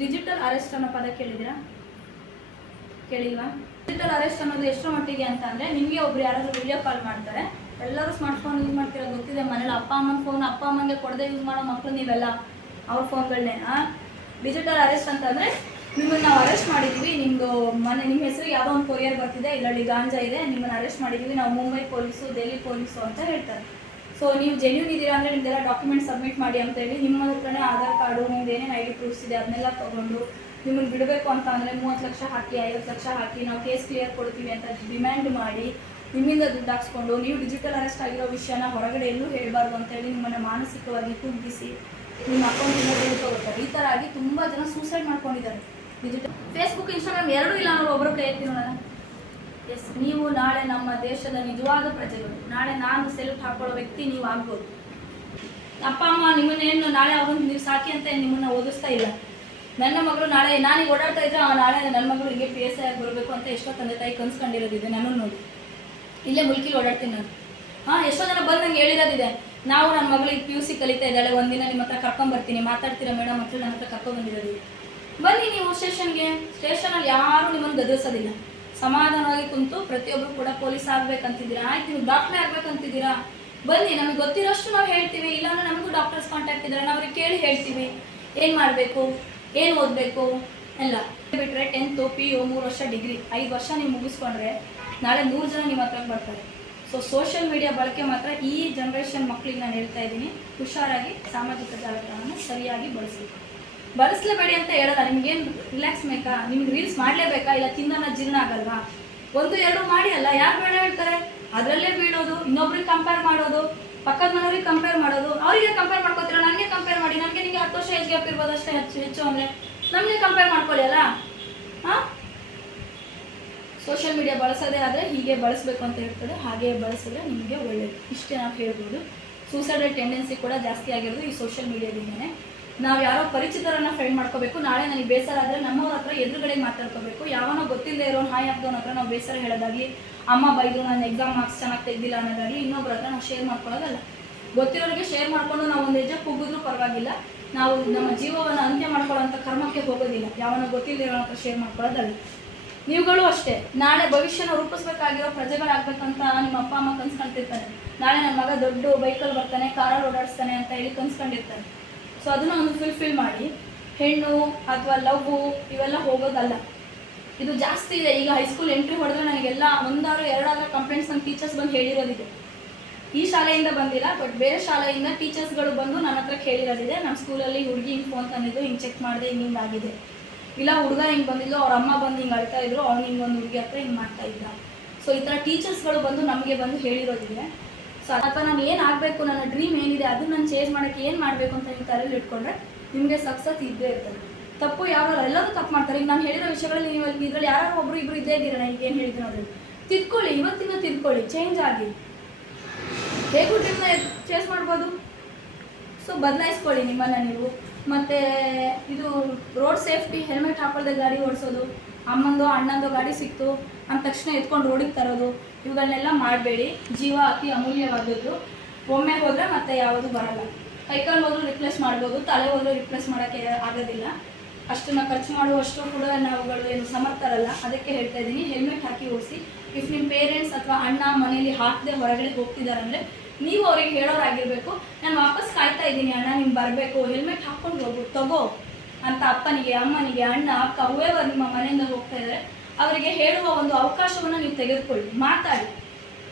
Digital arrest ಅನ್ನೋ ಪದ ಕೇಳಿದಿರಾ ಕೇಳಿಲ್ವಾ? Digital arrest ಅನ್ನೋದು ಎಷ್ಟರ ಮಟ್ಟಿಗೆ ಅಂತ ಅಂದರೆ ನಿಮಗೆ ಒಬ್ರು ಯಾರಾದರೂ ವಿಡಿಯೋ ಕಾಲ್ ಮಾಡ್ತಾರೆ. ಎಲ್ಲರೂ ಸ್ಮಾರ್ಟ್ ಫೋನ್ ಯೂಸ್ ಮಾಡ್ತಿರೋ ಗೊತ್ತಿದೆ ಮನೇಲಿ ಅಪ್ಪ ಅಮ್ಮನ ಫೋನ್ ಅಪ್ಪ ಅಮ್ಮನಿಗೆ ಕೊಡದೆ ಯೂಸ್ ಮಾಡೋ ಮಕ್ಕಳು ನೀವೆಲ್ಲ, ಅವ್ರ ಫೋನ್ಗಳನ್ನೇ ಡಿಜಿಟಲ್ ಅರೆಸ್ಟ್ ಅಂತಂದರೆ ನಿಮ್ಮನ್ನ ನಾವು ಅರೆಸ್ಟ್ ಮಾಡಿದ್ವಿ ನಿಮ್ಮದು ಮನೆ ನಿಮ್ಮ ಹೆಸರು ಯಾವುದೋ ಒಂದು ಕೊರಿಯರ್ ಬರ್ತಿದೆ ಇಲ್ಲಲ್ಲಿ ಗಾಂಜಾ ಇದೆ, ನಿಮ್ಮನ್ನು ಅರೆಸ್ಟ್ ಮಾಡಿದೀವಿ, ನಾವು ಮುಂಬೈ ಪೊಲೀಸು, ದೆಹಲಿ ಪೊಲೀಸು ಅಂತ ಹೇಳ್ತಾರೆ. ಸೊ ನೀವು ಜೆನ್ಯೂನ್ ಇದ್ದೀರಾ ಅಂದರೆ ನಿಮ್ದೆಲ್ಲ ಡಾಕ್ಯುಮೆಂಟ್ ಸಬ್ಮಿಟ್ ಮಾಡಿ ಅಂತ ಹೇಳಿ ನಿಮ್ಮ ಹತ್ರನೇ ಆಧಾರ್ ಕಾರ್ಡು ನಿಮ್ದು ಏನೇನು ಐ ಡಿ ಪ್ರೂಫ್ಸ್ ಇದೆ ಅದನ್ನೆಲ್ಲ ತೊಗೊಂಡು ನಿಮ್ಮನ್ನು ಬಿಡಬೇಕು ಅಂತ ಅಂದರೆ ಮೂವತ್ತು ಲಕ್ಷ ಹಾಕಿ, ಐವತ್ತು ಲಕ್ಷ ಹಾಕಿ ನಾವು ಕೇಸ್ ಕ್ಲಿಯರ್ ಕೊಡ್ತೀವಿ ಅಂತ ಡಿಮ್ಯಾಂಡ್ ಮಾಡಿ ನಿಮ್ಮಿಂದ ದುಡ್ಡು ಹಾಕ್ಸ್ಕೊಂಡು ನೀವು ಡಿಜಿಟಲ್ ಅರೆಸ್ಟ್ ಆಗಿರೋ ವಿಷಯನ ಹೊರಗಡೆ ಎಲ್ಲೂ ಹೇಳಬಾರ್ದು ಅಂತೇಳಿ ನಿಮ್ಮನ್ನು ಮಾನಸಿಕವಾಗಿ ಕುಗ್ಗಿಸಿ ನಿಮ್ಮ ಅಕೌಂಟಿಂದ ತಗೋತಾರೆ. ಈ ಥರ ಆಗಿ ತುಂಬ ಜನ ಸೂಸೈಡ್ ಮಾಡ್ಕೊಂಡಿದ್ದಾರೆ. ಡಿಜಿಟಲ್ ಫೇಸ್ಬುಕ್ ಇನ್ಸ್ಟಾಗ್ರಾಮ್ ಎರಡೂ ಇಲ್ಲ ನಾವು ಒಬ್ಬರು ಕೈ ಎತ್ತಿ ನೋಡೋಣ ಎಸ್ ನೀವು ನಾಳೆ ನಮ್ಮ ದೇಶದ ನಿಜವಾದ ಪ್ರಜೆಗಳು. ನಾಳೆ ನಾನು ಸೆಲ್ಫ್ ಹಾಕೊಳ್ಳೋ ವ್ಯಕ್ತಿ ನೀವು ಆಗ್ಬೋದು. ಅಪ್ಪ, ಅಮ್ಮ ನಿಮ್ಮನ್ನೇನು ನಾಳೆ ಅವ್ರನ್ನ ನೀವು ಸಾಕಿ ಅಂತ ನಿಮ್ಮನ್ನ ಓದಿಸ್ತಾ ಇಲ್ಲ. ನನ್ನ ಮಗಳು ನಾಳೆ, ನಾನೀಗ ಓಡಾಡ್ತಾ ಇದ್ದೆ ನಾಳೆ ನನ್ನ ಮಗಳು ಹಿಂಗೆ ಪಿ ಎಸ್ ಐ ಆಗಿ ಬರಬೇಕು ಅಂತ ಎಷ್ಟೋ ತಂದೆ ತಾಯಿ ಕನ್ಸ್ಕೊಂಡಿರೋದಿದೆ ನಾನು ನೋಡಿ. ಇಲ್ಲೇ ಮುಲ್ಕಿಲಿ ಓಡಾಡ್ತೀನಿ ನಾನು. ಹಾಂ, ಎಷ್ಟೋ ಜನ ಬಂದು ನಂಗೆ ಹೇಳಿರೋದಿದೆ. ನಾವು ನನ್ನ ಮಗಳಿಗೆ ಪಿ ಯು ಸಿ ಕಲಿತಾ ಇದ್ದಾಳೆ, ಒಂದಿನ ನಿಮ್ಮ ಹತ್ರ ಕರ್ಕೊಂಬರ್ತೀನಿ, ಮಾತಾಡ್ತೀರಾ ಮೇಡಮ್ ಅಂತ ನನ್ನ ಹತ್ರ ಕರ್ಕೊಂಡ್ಬಂದಿರೋದಿದೆ ಬನ್ನಿ ನೀವು ಸ್ಟೇಷನ್ಗೆ ಸ್ಟೇಷನಲ್ಲಿ ಯಾರೂ ನಿಮ್ಮನ್ನು ಗದರಿಸೋದಿಲ್ಲ. ಸಮಾಧಾನವಾಗಿ ಕುಂತು ಪ್ರತಿಯೊಬ್ಬರು ಕೂಡ ಪೊಲೀಸ್ ಆಗ್ಬೇಕಂತಿದ್ದೀರಾ? ಆಯ್ತು, ನೀವು ಡಾಕ್ಟ್ರೇ ಆಗ್ಬೇಕಂತಿದ್ದೀರಾ? ಬನ್ನಿ, ನಮಗೆ ಗೊತ್ತಿರೋಷ್ಟು ನಾವು ಹೇಳ್ತೀವಿ. ಇಲ್ಲಾಂದ್ರೆ ನಮಗೂ ಡಾಕ್ಟರ್ಸ್ ಕಾಂಟ್ಯಾಕ್ಟ್ ಇದ್ದಾರೆ ನಾವು ಅವ್ರಿಗೆ ಕೇಳಿ ಹೇಳ್ತೀವಿ. ಏನು ಮಾಡಬೇಕು? ಏನು ಓದಬೇಕು? ಎಲ್ಲ. ಬಿಟ್ಟರೆ ಟೆಂತು ಪಿ ಯು ಮೂರು ವರ್ಷ ಡಿಗ್ರಿ ಐದು ವರ್ಷ ನೀವು ಮುಗಿಸ್ಕೊಂಡ್ರೆ ನಾಳೆ ನೂರು ಜನ ನಿಮ್ಮ ಹತ್ರ ಬರ್ತಾರೆ. ಸೊ ಸೋಷಿಯಲ್ ಮೀಡಿಯಾ ಬಳಕೆ ಮಾತ್ರ ಈ ಜನ್ರೇಷನ್ ಮಕ್ಕಳಿಗೆ ನಾನು ಹೇಳ್ತಾ ಇದ್ದೀನಿ. ಹುಷಾರಾಗಿ ಸಾಮಾಜಿಕ ಜಾಲತಾಣವನ್ನು ಸರಿಯಾಗಿ ಬಳಸಬೇಕು. ಬಳಸಲೇಬೇಡಿ ಅಂತ ಹೇಳಲ್ಲ, ನಿಮ್ಗೇನು ರಿಲ್ಯಾಕ್ಸ್ ಬೇಕಾ? ನಿಮ್ಗೆ ರೀಲ್ಸ್ ಮಾಡಲೇಬೇಕಾ? ಇಲ್ಲ ತಿನ್ನೋಣ ಜೀರ್ಣ ಆಗಲ್ವಾ? ಒಂದು, ಎರಡು ಮಾಡಿ ಅಲ್ಲ, ಯಾರು ಬೇಡ ಹೇಳ್ತಾರೆ? ಅದರಲ್ಲೇ ಬೀಳೋದು, ಇನ್ನೊಬ್ರಿಗೆ ಕಂಪೇರ್ ಮಾಡೋದು, ಪಕ್ಕದ ಮನೆಯವ್ರಿಗೆ ಕಂಪೇರ್ ಮಾಡೋದು. ಅವರಿಗೆ ಕಂಪೇರ್ ಮಾಡ್ಕೋತೀರ? ನನಗೆ ಕಂಪೇರ್ ಮಾಡಿ. ನನಗೆ ನಿಮಗೆ ಹತ್ತು ವರ್ಷ ಏಜ್ ಗ್ಯಾಪ್ ಇರ್ಬೋದು ಅಷ್ಟೇ, ಹೆಚ್ಚು ಹೆಚ್ಚು ಅಂದರೆ. ನಮಗೆ ಕಂಪೇರ್ ಮಾಡ್ಕೊಳ್ಳಿ ಅಲ್ಲ? ಹಾಂ? ಸೋಷಿಯಲ್ ಮೀಡಿಯಾ ಬಳಸೋದೇ ಆದರೆ ಹೀಗೆ ಬಳಸಬೇಕು ಅಂತ ಹೇಳ್ತದೆ ಹಾಗೆ ಬಳಸಿದ್ರೆ ನಿಮಗೆ ಒಳ್ಳೆಯದು ಇಷ್ಟೇ ನಾವು ಹೇಳ್ಬೋದು. ಸೂಸೈಡಲ್ ಟೆಂಡೆನ್ಸಿ ಕೂಡ ಜಾಸ್ತಿ ಆಗಿರೋದು ಈ ಸೋಷಿಯಲ್ ಮೀಡಿಯಾದಿಂದನೇ ನಾವು ಯಾರೋ ಪರಿಚಿತರನ್ನ ಫ್ರೆಂಡ್ ಮಾಡ್ಕೋಬೇಕು. ನಾಳೆ ನನಗೆ ಬೇಸರ ಆದರೆ ನಮ್ಮವ್ರ ಹತ್ರ ಎದುರುಗಡೆ ಮಾತಾಡ್ಕೋಬೇಕು. ಯಾವನೋ ಗೊತ್ತಿಲ್ಲದೆ ಇರೋ ಹಾಯ್ ಹಾಕ್ದವನ ಹತ್ರ ನಾವು ಬೇಸರ ಹೇಳೋದಾಗಲಿ, ಅಮ್ಮ ಬೈದು ನಾನು ಎಕ್ಸಾಮ್ ಮಾರ್ಕ್ಸ್ ಚೆನ್ನಾಗಿ ತೆಗ್ದಿಲ್ಲ ಅನ್ನೋದಾಗಲಿ ಇನ್ನೊಬ್ಬರ ಹತ್ರ ನಾವು ಶೇರ್ ಮಾಡ್ಕೊಳ್ಳೋದಲ್ಲ. ಗೊತ್ತಿರೋರಿಗೆ ಶೇರ್ ಮಾಡ್ಕೊಂಡು ನಾವು ಒಂದು ಹೆಜ್ಜೆ ಕುಗ್ಗಿದ್ರೂ ಪರವಾಗಿಲ್ಲ. ನಾವು ನಮ್ಮ ಜೀವವನ್ನು ಅಂತ್ಯ ಮಾಡ್ಕೊಳ್ಳೋಂಥ ಕರ್ಮಕ್ಕೆ ಹೋಗೋದಿಲ್ಲ. ಯಾವನೋ ಗೊತ್ತಿಲ್ಲದೆ ಇರೋ ಹತ್ರ ಶೇರ್ ಮಾಡ್ಕೊಳ್ಳೋದಲ್ಲ. ನೀವುಗಳು ಅಷ್ಟೇ. ನಾಳೆ ಭವಿಷ್ಯನ ರೂಪಿಸ್ಬೇಕಾಗಿರೋ ಪ್ರಜೆಗಳಾಗ್ಬೇಕಂತ ನಿಮ್ಮ ಅಪ್ಪ, ಅಮ್ಮ ಕನ್ಸ್ಕೊಂಡಿರ್ತಾರೆ ನಾಳೆ ನನ್ನ ಮಗ ದೊಡ್ಡ ಬೈಕಲ್ಲಿ ಬರ್ತಾನೆ, ಕಾರಲ್ಲಿ ಓಡಾಡಿಸ್ತಾನೆ ಅಂತ ಹೇಳಿ ಕನ್ಸ್ಕೊಂಡಿರ್ತಾರೆ ಸೊ ಅದನ್ನ ಒಂದು ಫುಲ್ಫಿಲ್ ಮಾಡಿ, ಹೆಣ್ಣು ಅಥವಾ ಲವ್ ಇವೆಲ್ಲ ಹೋಗೋದಲ್ಲ. ಇದು ಜಾಸ್ತಿ ಇದೆ. ಈಗ ಹೈಸ್ಕೂಲ್ ಎಂಟ್ರಿ ಹೊಡೆದ್ರೆ ನನಗೆಲ್ಲ ಒಂದಾದ್ರು ಎರಡಾದ್ರೂ ಕಂಪ್ಲೇಂಟ್ಸ್ ನಮ್ಮ ಟೀಚರ್ಸ್ ಬಂದು ಹೇಳಿರೋದಿದೆ. ಈ ಶಾಲೆಯಿಂದ ಬಂದಿಲ್ಲ ಬಟ್ ಬೇರೆ ಶಾಲೆಯಿಂದ ಟೀಚರ್ಸ್ಗಳು ಬಂದು ನನ್ನ ಹತ್ರ ಕೇಳಿರೋದಿದೆ. ನಮ್ಮ ಸ್ಕೂಲಲ್ಲಿ ಹುಡುಗಿ ಹಿಂಗೆ ಫೋನ್ ತಂದಿದ್ದು ಹಿಂಗೆ ಚೆಕ್ ಮಾಡಿದೆ, ಹಿಂಗೆ ಆಗಿದೆ. ಇಲ್ಲ, ಹುಡುಗ ಹಿಂಗೆ ಬಂದಿದ್ದು ಅವ್ರ ಅಮ್ಮ ಬಂದು ಹಿಂಗೆ ಅಳ್ತಾ ಇದ್ರು, ಅವ್ನು ಹಿಂಗೆ ಒಂದು ಹುಡುಗಿ ಹತ್ರ ಹಿಂಗೆ ಮಾಡ್ತಾ ಇದ್ದ. ಸೊ ಈ ಥರ ಟೀಚರ್ಸ್ಗಳು ಬಂದು ನಮಗೆ ಬಂದು ಹೇಳಿರೋದಿದೆ. ಸೊ ಅಥವಾ ನಾನು ಏನು ಆಗಬೇಕು? ನನ್ನ ಡ್ರೀಮ್ ಏನಿದೆ? ಅದನ್ನ ನಾನು ಚೇಂಜ್ ಮಾಡೋಕ್ಕೆ ಏನು ಮಾಡಬೇಕು ಅಂತ ನೀವು ತಲೆಯಲ್ಲಿ ಇಟ್ಕೊಂಡ್ರೆ ನಿಮಗೆ ಸಕ್ಸಸ್ ಇದ್ದೇ ಇರ್ತದೆ. ತಪ್ಪು ಯಾರು ಎಲ್ಲರೂ ತಪ್ಪು ಮಾಡ್ತಾರೆ. ಈಗ ನಾನು ಹೇಳಿರೋ ವಿಷಯಗಳಲ್ಲಿ ನೀವು ಇದರಲ್ಲಿ ಯಾರು ಒಬ್ರು ಇಬ್ರು ಇದ್ದೇ ಇದ್ದೀರಲ್ಲ ಈಗ ಏನು ಹೇಳಿದ್ರು ಅದ್ರಲ್ಲಿ ತಿದ್ಕೊಳ್ಳಿ ಇವತ್ತಿನ ತಿದ್ಕೊಳ್ಳಿ. ಚೇಂಜ್ ಆಗಿ. ಹೇಗೂ ಡ್ರೀಮ್ನ ಚೇಂಜ್ ಮಾಡ್ಬೋದು? ಸೊ ಬದಲಾಯಿಸ್ಕೊಳ್ಳಿ ನಿಮ್ಮನ್ನು ನೀವು. ಮತ್ತು ಇದು ರೋಡ್ ಸೇಫ್ಟಿ ಹೆಲ್ಮೆಟ್ ಹಾಕೊಳ್ದೆ ಗಾಡಿ ಓಡಿಸೋದು, ಅಮ್ಮಂದು, ಅಣ್ಣಂದು ಗಾಡಿ ಸಿಕ್ತು ಅಂದ ತಕ್ಷಣ ಎತ್ಕೊಂಡು ರೋಡಿಗೆ ತರೋದು ಇವುಗಳನ್ನೆಲ್ಲ ಮಾಡಬೇಡಿ. ಜೀವ ಅತಿ ಅಮೂಲ್ಯವಾದದ್ದು. ಒಮ್ಮೆ ಹೋದರೆ ಮತ್ತೆ ಯಾವುದು ಬರಲ್ಲ. ಕೈಕಾಲು ಹೋದ್ರೂ ರಿಪ್ಲೇಸ್ ಮಾಡ್ಬೋದು, ತಲೆ ಹೋದ್ರೂ ರಿಪ್ಲೇಸ್ ಮಾಡೋಕ್ಕೆ ಆಗೋದಿಲ್ಲ. ಅಷ್ಟನ್ನು ಖರ್ಚು ಮಾಡುವಷ್ಟು ಕೂಡ ನಾವುಗಳು ಏನು ಸಮರ್ಥರಲ್ಲ. ಅದಕ್ಕೆ ಹೇಳ್ತಾ ಇದ್ದೀನಿ ಹೆಲ್ಮೆಟ್ ಹಾಕಿ ಓಡಿಸಿ. ಇಫ್ ನಿಮ್ಮ ಪೇರೆಂಟ್ಸ್ ಅಥವಾ ಅಣ್ಣ ಮನೇಲಿ ಹಾಕದೆ ಹೊರಗಡೆ ಹೋಗ್ತಿದ್ದಾರೆ ಅಂದರೆ ನೀವು ಅವ್ರಿಗೆ ಹೇಳೋರಾಗಿರ್ಬೇಕು, ನಾನು ವಾಪಸ್ ಕಾಯ್ತಾ ಇದ್ದೀನಿ ಅಣ್ಣ ನೀವು ಬರಬೇಕು ಹೆಲ್ಮೆಟ್ ಹಾಕ್ಕೊಂಡು ಹೋಗು, ತಗೋ, ಅಂತ ಅಪ್ಪನಿಗೆ, ಅಮ್ಮನಿಗೆ, ಅಣ್ಣ, ಅಕ್ಕ ಹೂವೇವರ್ ನಿಮ್ಮ ಮನೆಯಿಂದ ಹೋಗ್ತಾ ಇದ್ದಾರೆ ಅವರಿಗೆ ಹೇಳುವ ಒಂದು ಅವಕಾಶವನ್ನು ನೀವು ತೆಗೆದುಕೊಳ್ಳಿ, ಮಾತಾಡಿ.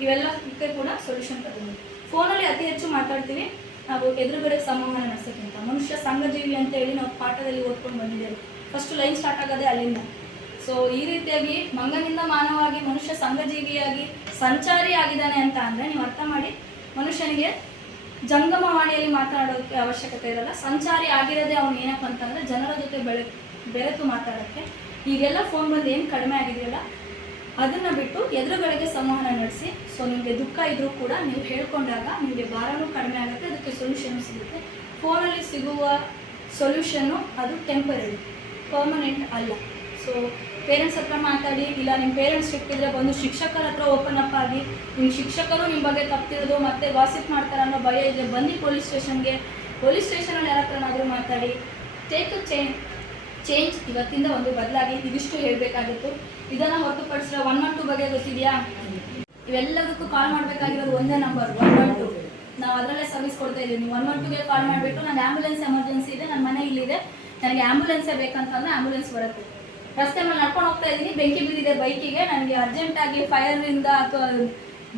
ಇವೆಲ್ಲಕ್ಕೆ ಕೂಡ ಸೊಲ್ಯೂಷನ್ ತಗೊಂಡು. ಫೋನಲ್ಲಿ ಅತಿ ಹೆಚ್ಚು ಮಾತಾಡ್ತೀವಿ, ನಾವು ಎದುರುಗಡೆ ಸಂವಹನ ನಡೆಸೋಕ್ಕಿಂತ ಮನುಷ್ಯ ಸಂಘಜೀವಿ ಅಂತ ಹೇಳಿ ನಾವು ಪಾಠದಲ್ಲಿ ಓದ್ಕೊಂಡು ಬಂದಿದ್ದೇವೆ. ಫಸ್ಟ್ ಲೈನ್ ಸ್ಟಾರ್ಟ್ ಆಗೋದೇ ಅಲ್ಲಿಂದ. ಸೊ ಈ ರೀತಿಯಾಗಿ ಮಂಗನಿಂದ ಮಾನವಾಗಿ ಮನುಷ್ಯ ಸಂಘಜೀವಿಯಾಗಿ ಸಂಚಾರಿ ಆಗಿದ್ದಾನೆ ಅಂತ ಅಂದರೆ ನೀವು ಅರ್ಥ ಮಾಡಿ ಮನುಷ್ಯನಿಗೆ ಜಂಗಮವಾಣಿಯಲ್ಲಿ ಮಾತನಾಡೋಕ್ಕೆ ಅವಶ್ಯಕತೆ ಇರಲ್ಲ. ಸಂಚಾರಿ ಆಗಿರೋದೇ ಅವನು ಏನಪ್ಪ ಅಂತಂದರೆ ಜನರ ಜೊತೆ ಬೆಳೆ, ಬೆರೆತು ಮಾತಾಡೋಕ್ಕೆ. ಈಗೆಲ್ಲ ಫೋನ್ ಬಂದು ಏನು ಕಡಿಮೆ ಆಗಿದೆಯಲ್ಲ? ಅದನ್ನು ಬಿಟ್ಟು ಎದುರುಗಳಿಗೆ ಸಂವಹನ ನಡೆಸಿ. ಸೊ ನಿಮಗೆ ದುಃಖ ಇದ್ರೂ ಕೂಡ ನೀವು ಹೇಳ್ಕೊಂಡಾಗ ನಿಮಗೆ ಭಾರನೂ ಕಡಿಮೆ ಆಗುತ್ತೆ, ಅದಕ್ಕೆ ಸೊಲ್ಯೂಷನ್ ಸಿಗುತ್ತೆ. ಫೋನಲ್ಲಿ ಸಿಗುವ ಸೊಲ್ಯೂಷನ್ನು ಅದು ಟೆಂಪರರಿ ಪರ್ಮನೆಂಟ್ ಅಲ್ಲ. ಸೊ ಪೇರೆಂಟ್ಸ್ ಹತ್ರ ಮಾತಾಡಿ, ಇಲ್ಲ ನಿಮ್ಮ ಪೇರೆಂಟ್ಸ್ ಸಿಕ್ಕಿದ್ರೆ ಬಂದು ಶಿಕ್ಷಕರ ಹತ್ರ ಓಪನ್ ಅಪ್ ಆಗಿ ನಿಮ್ಮ ಶಿಕ್ಷಕರು ನಿಮ್ಮ ಬಗ್ಗೆ ತಪ್ಪಿರೋದು ಮತ್ತೆ ವಾಸಿಪ್ ಮಾಡ್ತಾರೆ ಅನ್ನೋ ಭಯ ಇದ್ರೆ ಬನ್ನಿ ಪೊಲೀಸ್ ಸ್ಟೇಷನ್ಗೆ ಪೊಲೀಸ್ ಸ್ಟೇಷನಲ್ಲಿ ಯಾರ ಹತ್ರನಾದರೂ ಮಾತಾಡಿ. ಟೇಕ್ ಅ ಚೇಂಜ್ ಚೇಂಜ್ ಇವತ್ತಿಂದ ಒಂದು ಬದಲಾಗಿ ಇದಿಷ್ಟು ಹೇಳಬೇಕಾಗಿತ್ತು. ಇದನ್ನು ಹೊರತುಪಡಿಸಿದ ಒನ್ ಒನ್ ಟು ಬಗ್ಗೆ ಗೊತ್ತಿದೆಯಾ? ಇವೆಲ್ಲದಕ್ಕೂ ಕಾಲ್ ಮಾಡಬೇಕಾಗಿರೋದು ಒಂದೇ ನಂಬರ್ ಒನ್ ಒನ್ ಟು ನಾವು ಅದರಲ್ಲೇ ಸರ್ವಿಸ್ ಕೊಡ್ತಾ ಇದ್ದೀವಿ. ಒನ್ ಒನ್ ಟುಗೆ ಕಾಲ್ ಮಾಡಿಬಿಟ್ಟು, ನಾನು ಆ್ಯಂಬುಲೆನ್ಸ್ ಎಮರ್ಜೆನ್ಸಿ ಇದೆ ನನ್ನ ಮನೆ ಇಲ್ಲಿದೆ. ನನಗೆ ಆ್ಯಂಬುಲೆನ್ಸೇ ಬೇಕಂತಂದ್ರೆ ಆ್ಯಂಬುಲೆನ್ಸ್ ಬರುತ್ತೆ. ರಸ್ತೆ ಮೇಲೆ ನಡ್ಕೊಂಡು ಹೋಗ್ತಾ ಇದ್ದೀನಿ. ಬೆಂಕಿ ಬಿದ್ದಿದೆ ಬೈಕಿಗೆ. ನನಗೆ ಅರ್ಜೆಂಟಾಗಿ ಫೈರಿಂದ ಅಥವಾ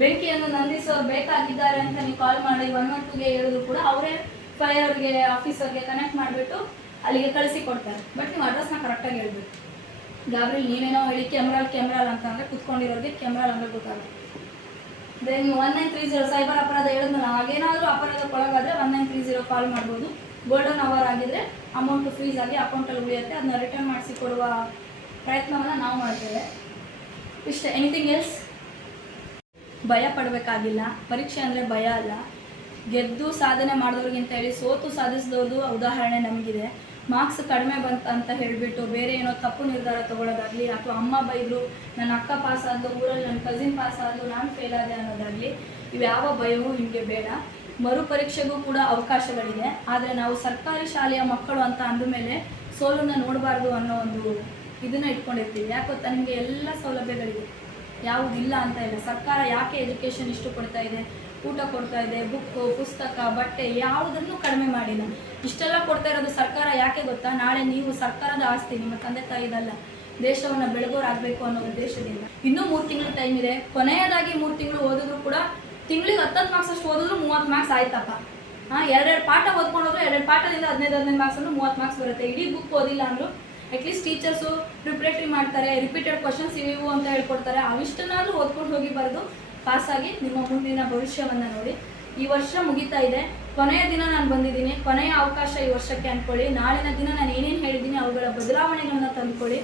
ಬೆಂಕಿಯನ್ನು ನಂದಿಸೋರು ಬೇಕಾಗಿದ್ದಾರೆ ಅಂತ ನೀವು ಕಾಲ್ ಮಾಡಿ ಒನ್ ಒನ್ ಟೂಗೆ ಹೇಳಿದ್ರು ಕೂಡ ಅವರೇ ಫೈರ್ಗೆ ಆಫೀಸರ್ಗೆ ಕನೆಕ್ಟ್ ಮಾಡಿಬಿಟ್ಟು ಅಲ್ಲಿಗೆ ಕಳಿಸಿ ಕೊಡ್ತಾರೆ. ಬಟ್ ನೀವು ಅಡ್ರೆಸ್ನ ಕರೆಕ್ಟಾಗಿ ಹೇಳ್ಬೇಕು. ಗಾಬ್ರಿ, ನೀವೇನೋ ಹೇಳಿ ಕ್ಯಾಮ್ರಾಲ್ ಕ್ಯಾಮ್ರಾಲ್ ಅಂತ ಅಂದರೆ ಕುತ್ಕೊಂಡಿರೋರಿಗೆ ಕ್ಯಾಮ್ರಾಲ್ ಅಂದರೆ ಗೊತ್ತಾಗುತ್ತೆ. Then one nine three zero cyber ಅಪರಾಧ ಹೇಳಿದ್ನಲ್ಲ ಹಾಗೇನಾದರೂ ಅಪರಾಧಕ್ಕೆ ಒಳಗಾದರೆ one nine three zero call ಮಾಡ್ಬೋದು. ಗೋಲ್ಡನ್ ಅವರ್ ಆಗಿದ್ರೆ ಅಮೌಂಟ್ ಫ್ರೀಸ್ ಆಗಿ ಅಕೌಂಟಲ್ಲಿ ಉಳಿಯುತ್ತೆ. ಅದನ್ನ ರಿಟರ್ನ್ ಮಾಡಿಸಿ ಕೊಡುವ ಪ್ರಯತ್ನವನ್ನು ನಾವು ಮಾಡ್ತೇವೆ. ಇಷ್ಟೇ ಎನಿಥಿಂಗ್ ಎಲ್ಸ್ ಭಯ ಪಡಬೇಕಾಗಿಲ್ಲ. ಪರೀಕ್ಷೆ ಅಂದರೆ ಭಯ ಅಲ್ಲ. ಗೆದ್ದು ಸಾಧನೆ ಮಾಡಿದವ್ರಿಗಿಂತ ಹೇಳಿ ಸೋತು ಸಾಧಿಸಿದವ್ರದ್ದು ಉದಾಹರಣೆ ನಮಗಿದೆ. ಮಾರ್ಕ್ಸ್ ಕಡಿಮೆ ಬಂತ ಅಂತ ಹೇಳಿಬಿಟ್ಟು ಬೇರೆ ಏನೋ ತಪ್ಪು ನಿರ್ಧಾರ ತೊಗೊಳೋದಾಗಲಿ, ಅಥವಾ ಅಮ್ಮ ಬೈದರು, ನನ್ನ ಅಕ್ಕ ಪಾಸ್ ಆದ್ಲು, ಊರಲ್ಲಿ ನನ್ನ ಕಸಿನ್ ಪಾಸ್ ಆದ್ಲು, ನಾನು ಫೇಲ್ ಆದೆ ಅನ್ನೋದಾಗಲಿ, ಇವ್ಯಾವ ಭಯವೂ ನಿಮಗೆ ಬೇಡ. ಮರುಪರೀಕ್ಷೆಗೂ ಕೂಡ ಅವಕಾಶಗಳಿದೆ. ಆದರೆ ನಾವು ಸರ್ಕಾರಿ ಶಾಲೆಯ ಮಕ್ಕಳು ಅಂತ ಅಂದಮೇಲೆ ಸೋಲನ್ನು ನೋಡಬಾರ್ದು ಅನ್ನೋ ಒಂದು ಇದನ್ನ ಇಟ್ಕೊಂಡಿರ್ತೀವಿ. ಯಾಕೆ ಗೊತ್ತಾ? ನಿಮಗೆ ಎಲ್ಲ ಸೌಲಭ್ಯಗಳಿವೆ. ಯಾವುದಿಲ್ಲ ಅಂತ ಇಲ್ಲ. ಸರ್ಕಾರ ಯಾಕೆ ಎಜುಕೇಷನ್ ಇಷ್ಟು ಕೊಡ್ತಾ ಇದೆ? ಊಟ ಕೊಡ್ತಾ ಇದೆ ಬುಕ್ಕು ಪುಸ್ತಕ, ಬಟ್ಟೆ ಯಾವುದನ್ನು ಕಡಿಮೆ ಮಾಡಿಲ್ಲ. ಇಷ್ಟೆಲ್ಲ ಕೊಡ್ತಾ ಇರೋದು ಸರ್ಕಾರ ಯಾಕೆ ಗೊತ್ತಾ? ನಾಳೆ ನೀವು ಸರ್ಕಾರದ ಆಸ್ತಿ, ನಿಮ್ಮ ತಂದೆ ತಾಯಿದಲ್ಲ. ದೇಶವನ್ನು ಬೆಳಗೋರಾಗಬೇಕು ಅನ್ನೋ ಉದ್ದೇಶದಿಂದ. ಇನ್ನೂ ಮೂರು ತಿಂಗಳು ಟೈಮ್ ಇದೆ. ಕೊನೆಯದಾಗಿ ಮೂರು ತಿಂಗಳು ಓದಿದ್ರು ಕೂಡ ತಿಂಗಳಿಗೆ ಹತ್ತತ್ತು ಮಾರ್ಕ್ಸ್ ಅಷ್ಟು ಓದಿದ್ರು ಮೂವತ್ತು ಮಾರ್ಕ್ಸ್ ಆಯ್ತಪ್ಪ. ಹಾಂ, ಎರಡೆರಡು ಪಾಠ ಓದ್ಕೊಂಡು ಹೋದ್ರೆ ಎರಡೆರಡು ಪಾಠದಿಂದ ಹದಿನೈದು ಹದಿನೈದು ಮಾರ್ಕ್ಸ್ ಅಂದ್ರೆ ಮೂವತ್ತು ಮಾರ್ಕ್ಸ್ ಬರುತ್ತೆ. ಇಡೀ ಬುಕ್ ಓದಿಲ್ಲ ಅಂದ್ರು ಅಟ್ಲೀಸ್ಟ್ ಟೀಚರ್ಸು ಪ್ರಿಪ್ರೇಟರಿ ಮಾಡ್ತಾರೆ ರಿಪೀಟೆಡ್ ಕ್ವಶನ್ಸ್ ಇವು ಅಂತ ಹೇಳ್ಕೊಡ್ತಾರೆ. ಅವಿಷ್ಟನ್ನಾದ್ರೂ ಓದ್ಕೊಂಡು ಹೋಗಿ ಬರೆದು ಪಾಸಾಗಿ ನಿಮ್ಮ ಮುಂದಿನ ಭವಿಷ್ಯವನ್ನು ನೋಡಿ. ಈ ವರ್ಷ ಮುಗಿತಾ ಇದೆ. ಕೊನೆಯ ದಿನ ನಾನು ಬಂದಿದ್ದೀನಿ. ಕೊನೆಯ ಅವಕಾಶ ಈ ವರ್ಷಕ್ಕೆ ಅಂದ್ಕೊಳ್ಳಿ ನಾಳಿನ ದಿನ ನಾನು ಏನೇನು ಹೇಳಿದ್ದೀನಿ ಅವುಗಳ ಬದಲಾವಣೆಗಳನ್ನು ತಂದ್ಕೊಳ್ಳಿ.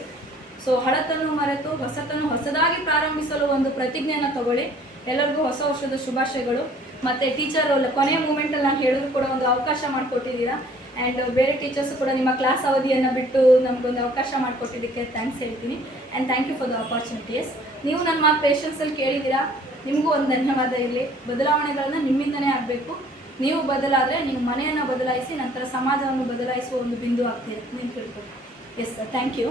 ಸೊ ಹಳತನ್ನು ಮರೆತು, ಹೊಸತನ್ನು ಹೊಸದಾಗಿ ಪ್ರಾರಂಭಿಸಲು ಒಂದು ಪ್ರತಿಜ್ಞೆಯನ್ನು ತಗೊಳ್ಳಿ. ಎಲ್ಲರಿಗೂ ಹೊಸ ವರ್ಷದ ಶುಭಾಶಯಗಳು. ಮತ್ತು ಟೀಚರ್ ಕೊನೆಯ ಮೂಮೆಂಟಲ್ಲಿ ನಾನು ಹೇಳಿದ್ರು ಕೂಡ ಒಂದು ಅವಕಾಶ ಮಾಡಿಕೊಟ್ಟಿದ್ದೀರಾ? ಆ್ಯಂಡ್ ಬೇರೆ ಟೀಚರ್ಸು ಕೂಡ ನಿಮ್ಮ ಕ್ಲಾಸ್ ಅವಧಿಯನ್ನು ಬಿಟ್ಟು ನಮಗೊಂದು ಅವಕಾಶ ಮಾಡಿಕೊಟ್ಟಿದ್ದಕ್ಕೆ ಥ್ಯಾಂಕ್ಸ್ ಹೇಳ್ತೀನಿ. And thank you for the opportunities ನೀವು ನನ್ನ ಮಾತು ಪೇಷನ್ಸಲ್ಲಿ ಕೇಳಿದ್ದೀರಾ? ನಿಮಗೂ ಒಂದು ಧನ್ಯವಾದ ಇರಲಿ. ಬದಲಾವಣೆಗಳನ್ನು ನಿಮ್ಮಿಂದನೇ ಆಗಬೇಕು. ನೀವು ಬದಲಾದರೆ ನೀವು ಮನೆಯನ್ನು ಬದಲಾಯಿಸಿ ನಂತರ ಸಮಾಜವನ್ನು ಬದಲಾಯಿಸುವ ಒಂದು ಬಿಂದು ಆಗ್ತೀರಿ ನೀವು ತಿಳ್ಕೊಂಡು ಎಸ್ ಸರ್ ಥ್ಯಾಂಕ್ ಯು